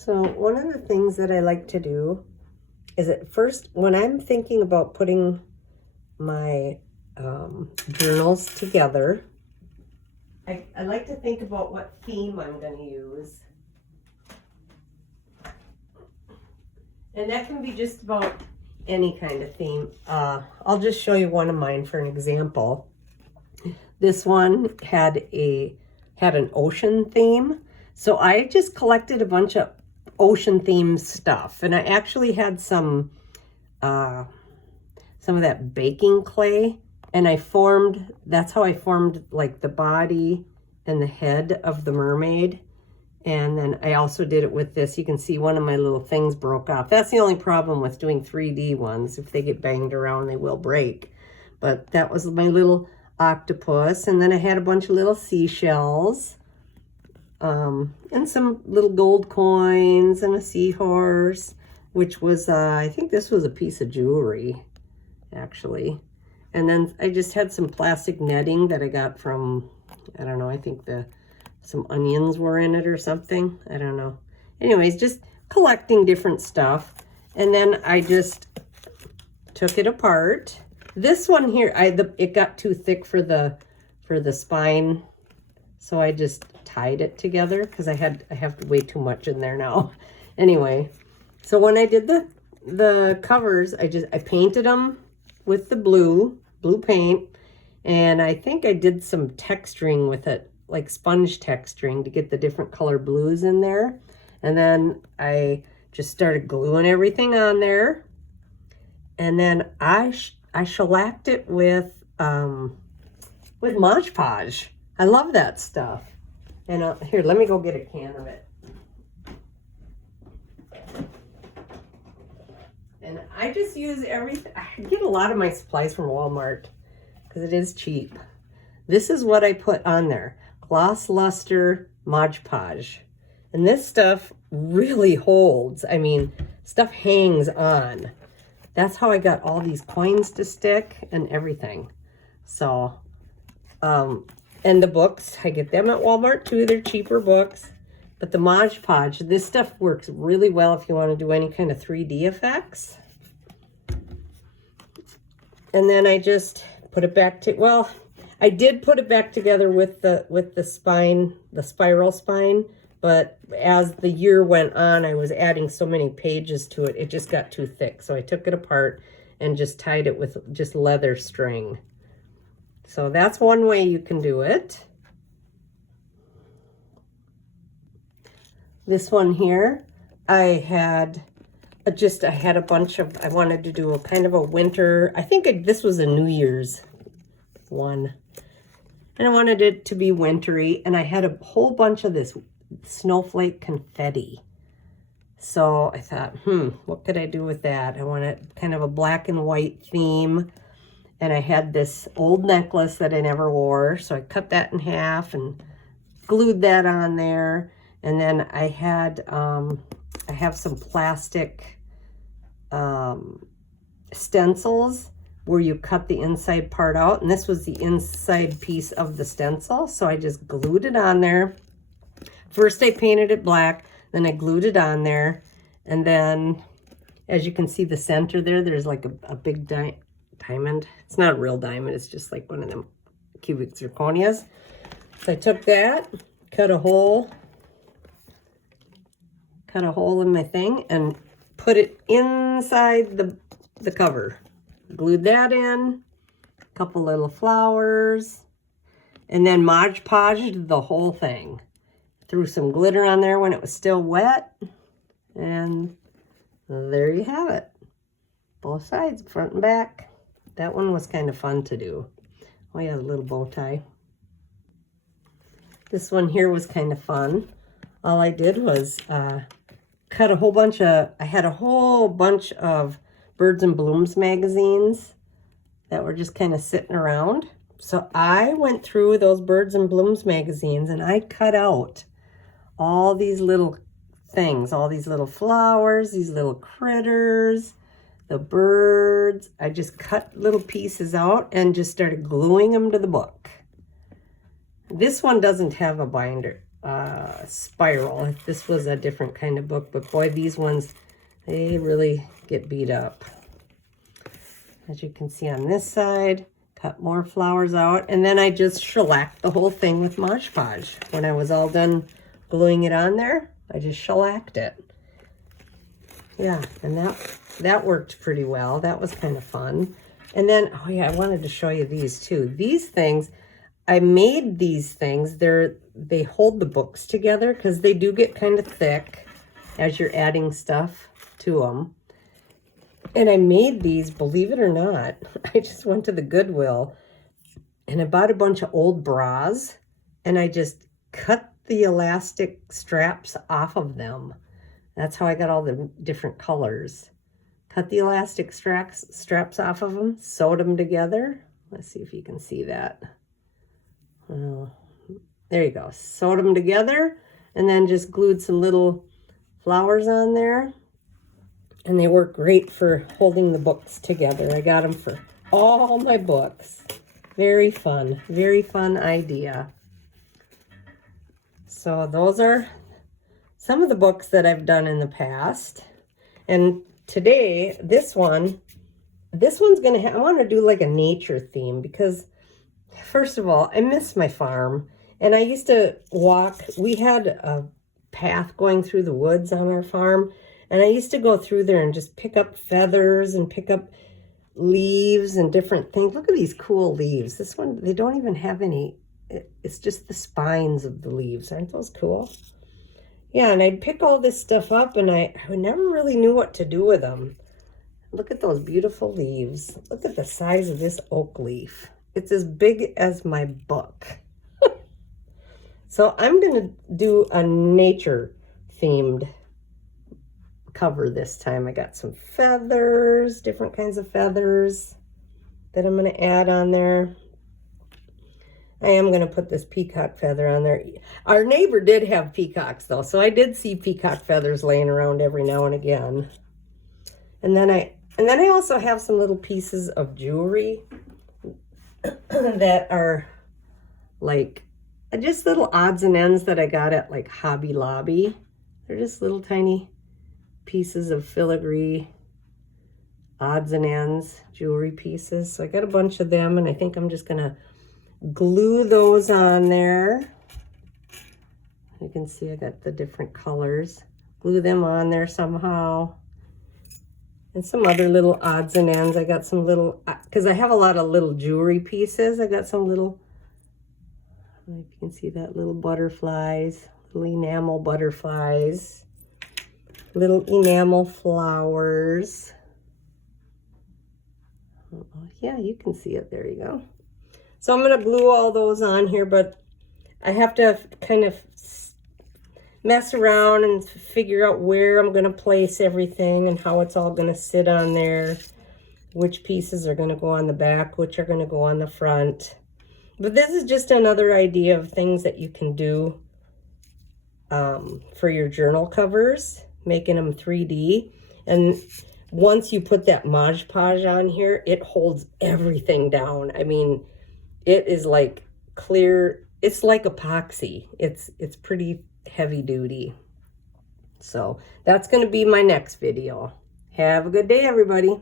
So one of the things that I like to do is at first, when I'm thinking about putting my journals together, I like to think about what theme I'm going to use. And that can be just about any kind of theme. I'll just show you one of mine for an example. This one had an ocean theme. So I just collected a bunch of ocean themed stuff. And I actually had some of that baking clay. And that's how I formed like the body and the head of the mermaid. And then I also did it with this. You can see one of my little things broke off. That's the only problem with doing 3D ones. If they get banged around, they will break. But that was my little octopus. And then I had a bunch of little seashells. And some little gold coins and a seahorse, which was, I think this was a piece of jewelry, actually. And then I just had some plastic netting that I got from, I don't know, I think some onions were in it or something. I don't know. Anyways, just collecting different stuff. And then I just took it apart. This one here, it got too thick for the spine. So I just tied it together because I have way too much in there now. Anyway, so when I did the covers, I painted them with the blue paint. And I think I did some texturing with it, like sponge texturing to get the different color blues in there. And then I just started gluing everything on there. And then I shellacked it with Mod Podge. I love that stuff. And here, let me go get a can of it. And I just use everything. I get a lot of my supplies from Walmart because it is cheap. This is what I put on there. Gloss Luster Mod Podge. And this stuff really holds. I mean, stuff hangs on. That's how I got all these coins to stick and everything. So, and the books, I get them at Walmart too. They're cheaper books. But the Mod Podge, this stuff works really well if you want to do any kind of 3D effects. And then I just put it back to, well, I did put it back together with the spine, the spiral spine, but as the year went on, I was adding so many pages to it, it just got too thick. So I took it apart and just tied it with just leather string. So that's one way you can do it. This one here, I had a bunch of, I wanted to do a kind of a winter, I think this was a New Year's one. And I wanted it to be wintry, and I had a whole bunch of this snowflake confetti. So I thought, what could I do with that? I wanted kind of a black and white theme. And I had this old necklace that I never wore. So I cut that in half and glued that on there. And then I have some plastic stencils where you cut the inside part out. And this was the inside piece of the stencil. So I just glued it on there. First I painted it black, then I glued it on there. And then, as you can see the center there's like a big diamond. It's not a real diamond, it's just like one of them cubic zirconias. So I took that, cut a hole in my thing and put it inside the cover. Glued that in, a couple little flowers, and then Mod Podged the whole thing. Threw some glitter on there when it was still wet, and there you have it. Both sides, front and back. That one was kind of fun to do. Oh yeah, a little bow tie. This one here was kind of fun. All I did was cut a whole bunch of, I had a whole bunch of Birds and Blooms magazines that were just kind of sitting around. So I went through those Birds and Blooms magazines and I cut out all these little things, all these little flowers, these little critters, the birds. I just cut little pieces out and just started gluing them to the book. This one doesn't have a binder. Spiral. This was a different kind of book, but boy, these ones, they really get beat up. As you can see on this side, cut more flowers out, and then I just shellacked the whole thing with Mod Podge. When I was all done gluing it on there, I just shellacked it. Yeah, and that worked pretty well. That was kind of fun. And then, oh yeah, I wanted to show you these too. These things, I made these things. They hold the books together because they do get kind of thick as you're adding stuff to them. And I made these, believe it or not, I just went to the Goodwill and I bought a bunch of old bras and I just cut the elastic straps off of them. That's how I got all the different colors. Cut the elastic straps off of them, sewed them together. Let's see if you can see that. There you go. Sewed them together and then just glued some little flowers on there. And they work great for holding the books together. I got them for all my books. Very fun idea. So those are some of the books that I've done in the past. And today, this one's gonna I want to do like a nature theme because first of all, I miss my farm. And I used to walk, we had a path going through the woods on our farm. And I used to go through there and just pick up feathers and pick up leaves and different things. Look at these cool leaves. This one, they don't even have any, it's just the spines of the leaves. Aren't those cool? Yeah, and I'd pick all this stuff up and I never really knew what to do with them. Look at those beautiful leaves. Look at the size of this oak leaf. It's as big as my book. So I'm going to do a nature themed cover this time. I got some feathers, different kinds of feathers that I'm going to add on there. I am going to put this peacock feather on there. Our neighbor did have peacocks though, so I did see peacock feathers laying around every now and again. And then I also have some little pieces of jewelry that are like just little odds and ends that I got at like Hobby Lobby. They're just little tiny pieces of filigree odds and ends jewelry pieces. So I got a bunch of them and I think I'm just gonna glue those on there. You can see I got the different colors. Glue them on there somehow. And some other little odds and ends. I got some little, because I have a lot of little jewelry pieces. I got some little, I don't know if you can see that, little butterflies, little enamel butterflies. Little enamel flowers. Oh, yeah, you can see it. There you go. So I'm going to glue all those on here, but I have to kind of mess around and figure out where I'm going to place everything and how it's all going to sit on there. Which pieces are going to go on the back, which are going to go on the front. But this is just another idea of things that you can do for your journal covers. Making them 3D, and once you put that Mod Podge on here, it holds everything down. I mean, it is like clear, it's like epoxy. It's pretty heavy duty. So that's going to be my next video. Have a good day, everybody.